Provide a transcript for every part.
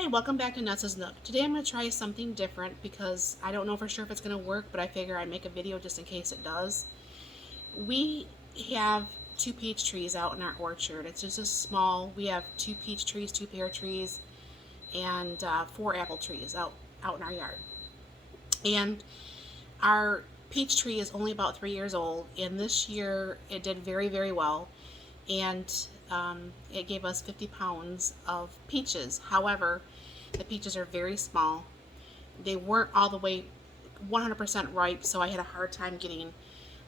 Hi, welcome back to Nuts' Nook. Today I'm going to try something different because I don't know for sure if it's going to work, but I figure I'd make a video just in case it does. We have two peach trees out in our orchard. It's just a small, we have two peach trees, two pear trees, and four apple trees out in our yard. And our peach tree is only about 3 years old, and this year it did very, very well. And it gave us 50 pounds of peaches. However, the peaches are very small. They weren't all the way 100% ripe, so I had a hard time getting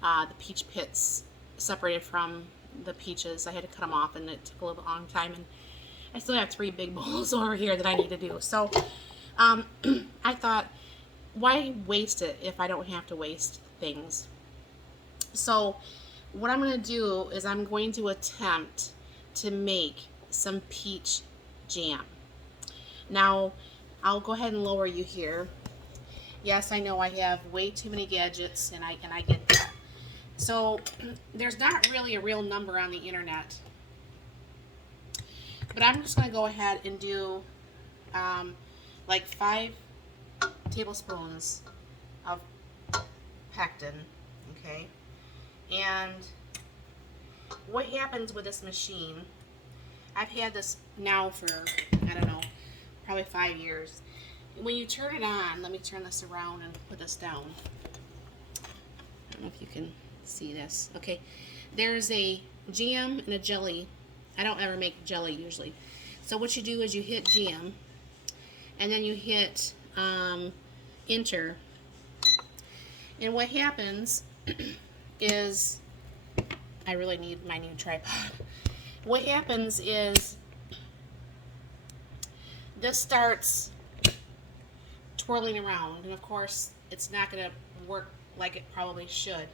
the peach pits separated from the peaches. I had to cut them off, and it took a little long time. And I still have three big bowls over here that I need to do. So I thought, why waste it if I don't have to waste things? So what I'm going to do is I'm going to attempt to make some peach jam. Now, I'll go ahead and lower you here. Yes, I know I have way too many gadgets, and I get that. So there's not really a real number on the internet, but I'm just going to go ahead and do like 5 tablespoons of pectin, okay? And what happens with this machine, I've had this now for, I don't know, probably 5 years. When you turn it on, let me turn this around and put this down. I don't know if you can see this. Okay, there's a jam and a jelly. I don't ever make jelly usually. So what you do is you hit jam, and then you hit enter. And what happens is, I really need my new tripod. What happens is this starts twirling around, and of course it's not going to work like it probably should.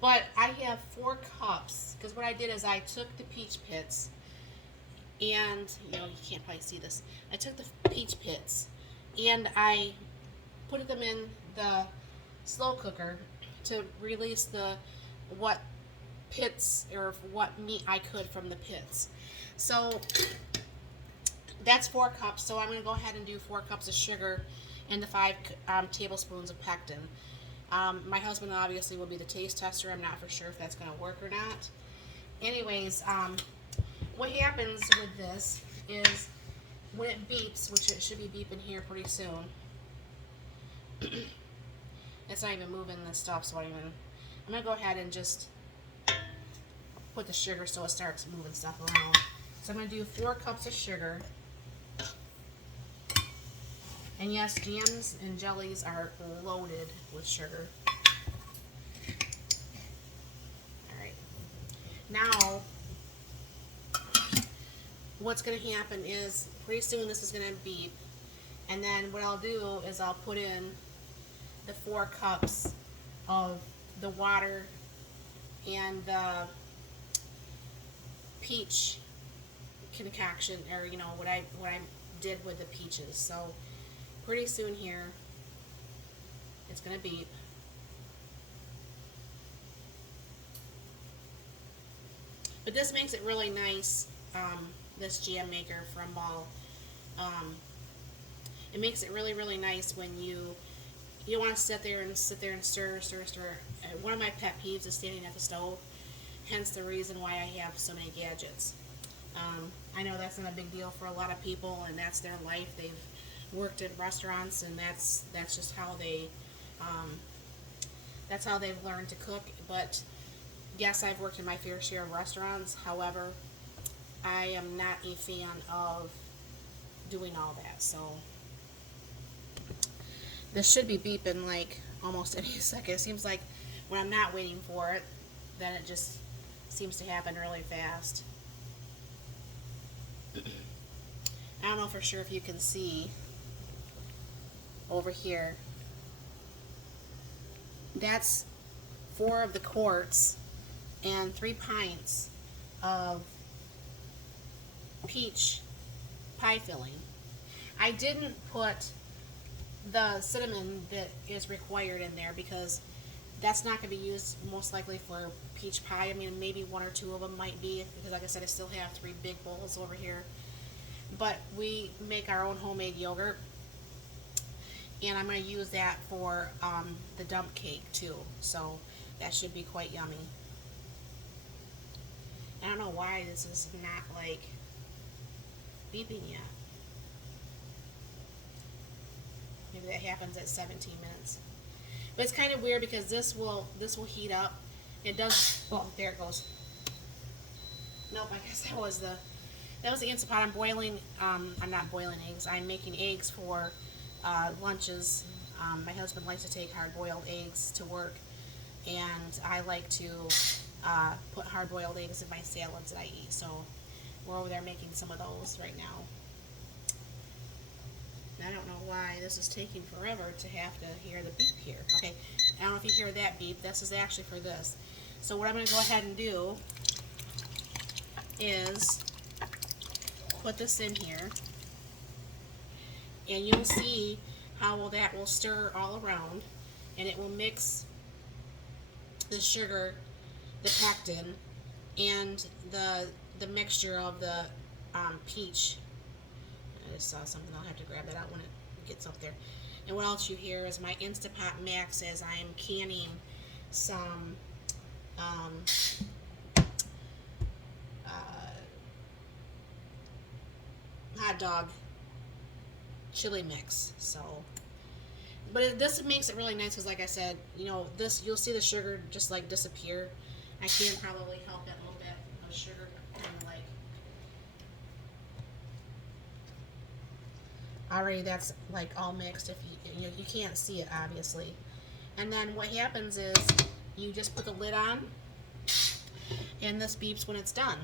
But I have 4 cups, because what I did is I took the peach pits, and you can't probably see this. I took the peach pits and I put them in the slow cooker to release what pits or what meat I could from the pits. So that's 4 cups. So I'm going to go ahead and do 4 cups of sugar and the 5 tablespoons of pectin. My husband obviously will be the taste tester. I'm not for sure if that's going to work or not. Anyways, what happens with this is when it beeps, which it should be beeping here pretty soon. It's not even moving this stuff, so I'm going to go ahead and just put the sugar so it starts moving stuff around. So I'm going to do 4 cups of sugar. And yes, jams and jellies are loaded with sugar. Alright. Now, what's going to happen is pretty soon this is going to beep. And then what I'll do is I'll put in the 4 cups of the water and the peach concoction, or what I did with the peaches. So pretty soon here it's gonna beep. But this makes it really nice, this jam maker from Ball. It makes it really, really nice when you don't want to sit there and stir. One of my pet peeves is standing at the stove, hence the reason why I have so many gadgets. I know that's not a big deal for a lot of people, and that's their life. They've worked in restaurants, and that's just how they've learned to cook. But yes, I've worked in my fair share of restaurants. However, I am not a fan of doing all that. So this should be beeping like almost any second. It seems like when I'm not waiting for it, then it just seems to happen really fast. I don't know for sure if you can see over here. That's 4 of the quarts and 3 pints of peach pie filling. I didn't put the cinnamon that is required in there because that's not going to be used most likely for peach pie. I mean, maybe 1 or 2 of them might be, because like I said, I still have 3 big bowls over here. but we make our own homemade yogurt, and I'm going to use that for the dump cake too. So that should be quite yummy. I don't know why this is not like beeping yet. Maybe that happens at 17 minutes. But it's kind of weird because this will heat up. It does. Oh, there it goes. Nope, I guess that was the Instant Pot. I'm boiling. I'm not boiling eggs. I'm making eggs for lunches. My husband likes to take hard-boiled eggs to work, and I like to put hard-boiled eggs in my salads that I eat. So we're over there making some of those right now. And I don't know why this is taking forever to have to hear the beep here. Okay, I don't know if you hear that beep. This is actually for this. So what I'm going to go ahead and do is put this in here, and you'll see how that will stir all around, and it will mix the sugar, the pectin, and the mixture of the peach. I just saw something. I'll have to grab that out when it gets up there. And what else you hear is my Instant Pot Max as I'm canning some hot dog chili mix. So, but this makes it really nice because, like I said, you know, this, you'll see the sugar just like disappear. I can probably help it a little bit. The sugar kind of like already, that's like all mixed. If you can't see it obviously. And then what happens is you just put the lid on, and this beeps when it's done.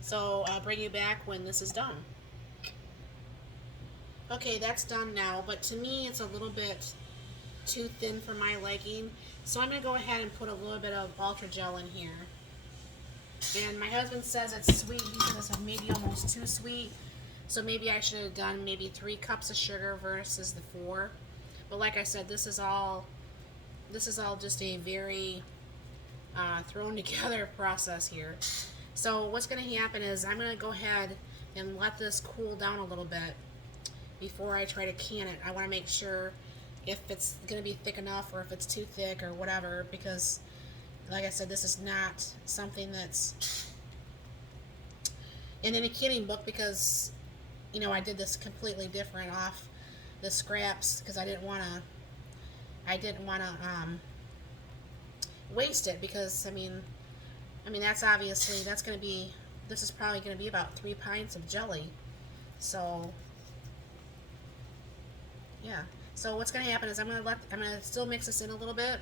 So I'll bring you back when this is done. Okay, that's done now, but to me it's a little bit too thin for my liking. So I'm going to go ahead and put a little bit of Ultra Gel in here. And my husband says it's sweet. He says it's maybe almost too sweet. So maybe I should have done maybe 3 cups of sugar versus the 4. But like I said, this is all just a very thrown together process here. So what's going to happen is I'm going to go ahead and let this cool down a little bit before I try to can it. I want to make sure if it's going to be thick enough or if it's too thick or whatever, because like I said, this is not something that's in any canning book, because you know I did this completely different off the scraps because I didn't want to waste it, because I mean that's obviously, that's going to be, this is probably going to be about 3 pints of jelly. So yeah, so what's going to happen is I'm going to still mix this in a little bit,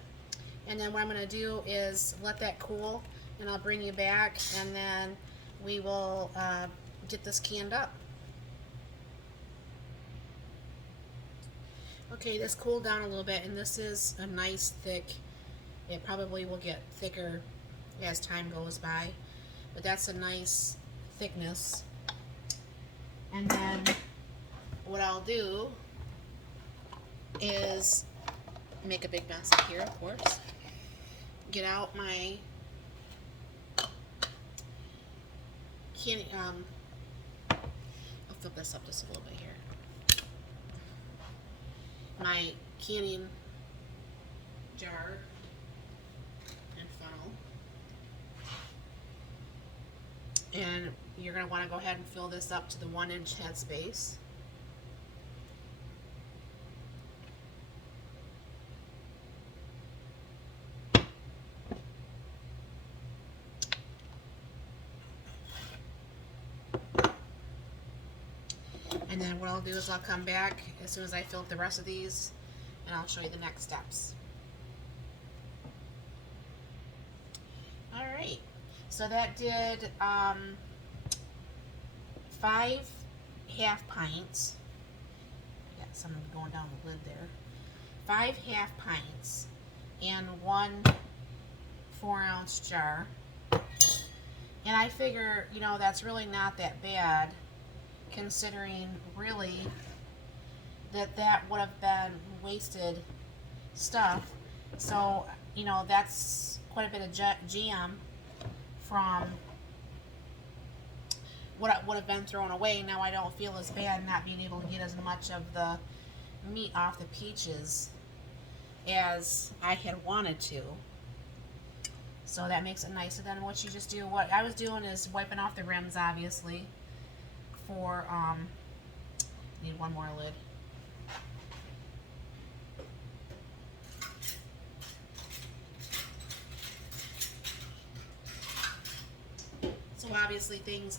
and then what I'm going to do is let that cool, and I'll bring you back, and then we will get this canned up. Okay, this cooled down a little bit, and this is a nice thick, it probably will get thicker as time goes by, but that's a nice thickness. And then what I'll do is make a big mess here, of course. Get out my canning, I'll flip this up just a little bit here. My canning jar and funnel. And you're going to want to go ahead and fill this up to the 1-inch headspace. And then what I'll do is I'll come back as soon as I fill up the rest of these, and I'll show you the next steps. Alright, so that did 5 half pints. Got some going down the lid there. 5 half pints and 1 4-ounce jar. And I figure, you know, that's really not that bad, considering really that would have been wasted stuff. So, you know, that's quite a bit of jam from what would have been thrown away. Now I don't feel as bad not being able to get as much of the meat off the peaches as I had wanted to. So that makes it nice. And then what you just do, what I was doing is wiping off the rims, obviously, for, need one more lid. So obviously things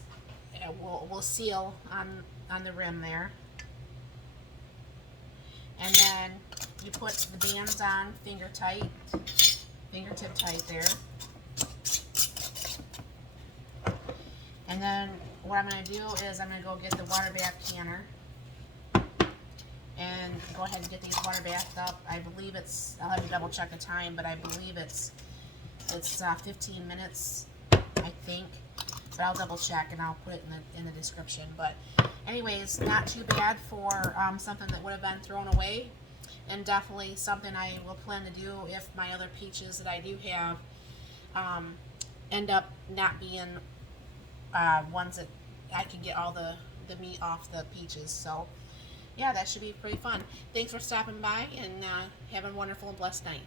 will seal on the rim there. And then you put the bands on fingertip tight there. And then what I'm going to do is I'm going to go get the water bath canner and go ahead and get these water bathed up. I believe it's, I'll have to double check the time, but I believe it's 15 minutes, I think. But I'll double check and I'll put it in the description. But anyways, not too bad for something that would have been thrown away, and definitely something I will plan to do if my other peaches that I do have end up not being ones that I can get all the meat off the peaches. So yeah, that should be pretty fun. Thanks for stopping by, and have a wonderful and blessed night.